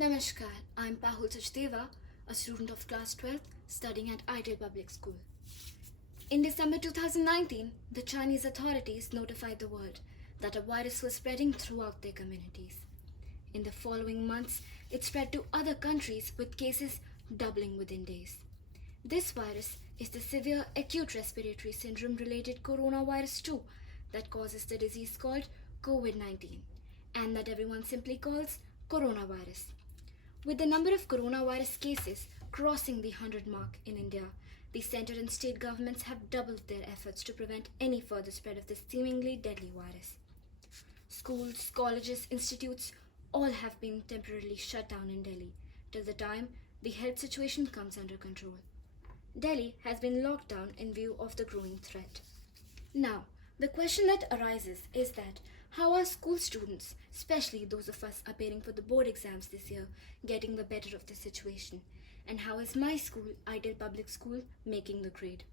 Namaskar, I'm Pahul Sachdeva, a student of class 12th studying at ITL Public School. In December 2019, the Chinese authorities notified the world that a virus was spreading throughout their communities. In the following months, it spread to other countries with cases doubling within days. This virus is the severe acute respiratory syndrome related coronavirus 2 that causes the disease called COVID-19 and that everyone simply calls coronavirus. With the number of coronavirus cases crossing the 100 mark in India, the center and state governments have doubled their efforts to prevent any further spread of this seemingly deadly virus. Schools, colleges, institutes all have been temporarily shut down in Delhi till the time the health situation comes under control. Delhi has been locked down in view of the growing threat. Now, the question that arises is that how are school students, especially those of us appearing for the board exams this year, getting the better of the situation? And how is my school, ITL Public School, making the grade?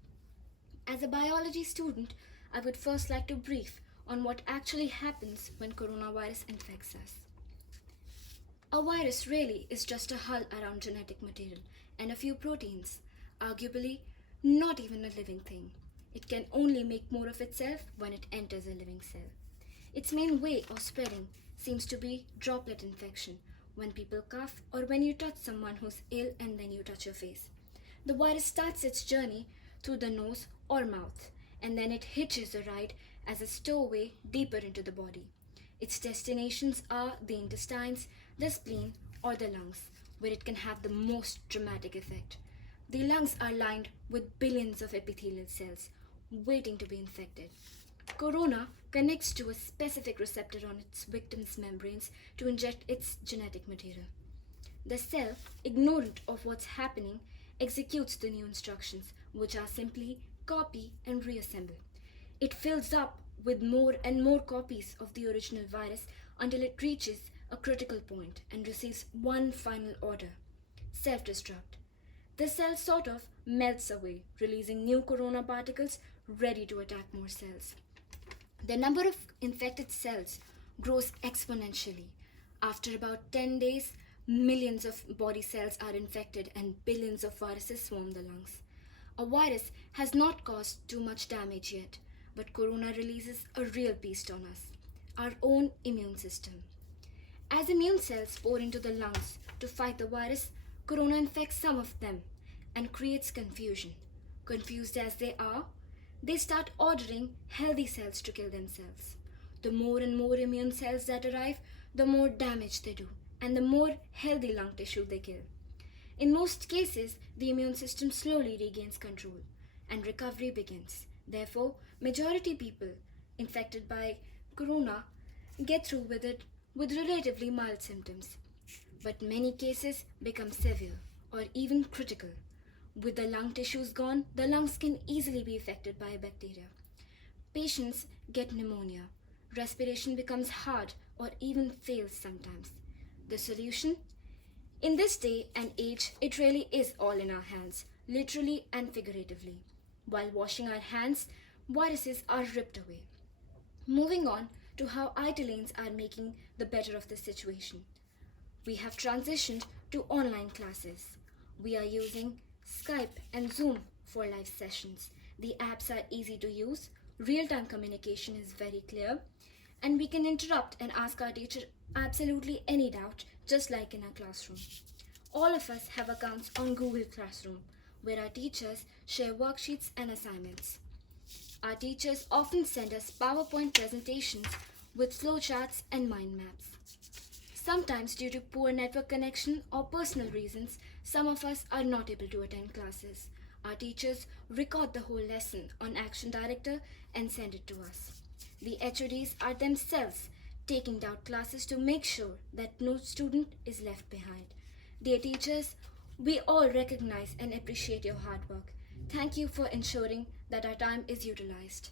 As a biology student, I would first like to brief on what actually happens when coronavirus infects us. A virus really is just a hull around genetic material and a few proteins, arguably not even a living thing. It can only make more of itself when it enters a living cell. Its main way of spreading seems to be droplet infection, when people cough or when you touch someone who's ill and then you touch your face. The virus starts its journey through the nose or mouth, and then it hitches a ride as a stowaway deeper into the body. Its destinations are the intestines, the spleen, or the lungs, where it can have the most dramatic effect. The lungs are lined with billions of epithelial cells, waiting to be infected. Corona connects to a specific receptor on its victim's membranes to inject its genetic material. The cell, ignorant of what's happening, executes the new instructions, which are simply copy and reassemble. It fills up with more and more copies of the original virus until it reaches a critical point and receives one final order: self-destruct. The cell sort of melts away, releasing new corona particles ready to attack more cells. The number of infected cells grows exponentially. After about 10 days, millions of body cells are infected and billions of viruses swarm the lungs. A virus has not caused too much damage yet, but corona releases a real beast on us, our own immune system. As immune cells pour into the lungs to fight the virus, corona infects some of them and creates confusion. Confused as they are, they start ordering healthy cells to kill themselves. The more and more immune cells that arrive, the more damage they do, and the more healthy lung tissue they kill. In most cases, the immune system slowly regains control, and recovery begins. Therefore, majority people infected by corona get through with it with relatively mild symptoms. But many cases become severe or even critical. With the lung tissues gone, the lungs can easily be affected by bacteria. Patients get pneumonia. Respiration becomes hard or even fails sometimes. The solution? In this day and age, it really is all in our hands, literally and figuratively. While washing our hands, viruses are ripped away. Moving on to how ITLians are making the better of the situation. We have transitioned to online classes. We are using Skype and Zoom for live sessions. The apps are easy to use, real-time communication is very clear, and we can interrupt and ask our teacher absolutely any doubt, just like in a classroom. All of us have accounts on Google Classroom, where our teachers share worksheets and assignments. Our teachers often send us PowerPoint presentations with flowcharts and mind maps. Sometimes, due to poor network connection or personal reasons, some of us are not able to attend classes. Our teachers record the whole lesson on Action Director and send it to us. The HODs are themselves taking down classes to make sure that no student is left behind. Dear teachers, we all recognize and appreciate your hard work. Thank you for ensuring that our time is utilized.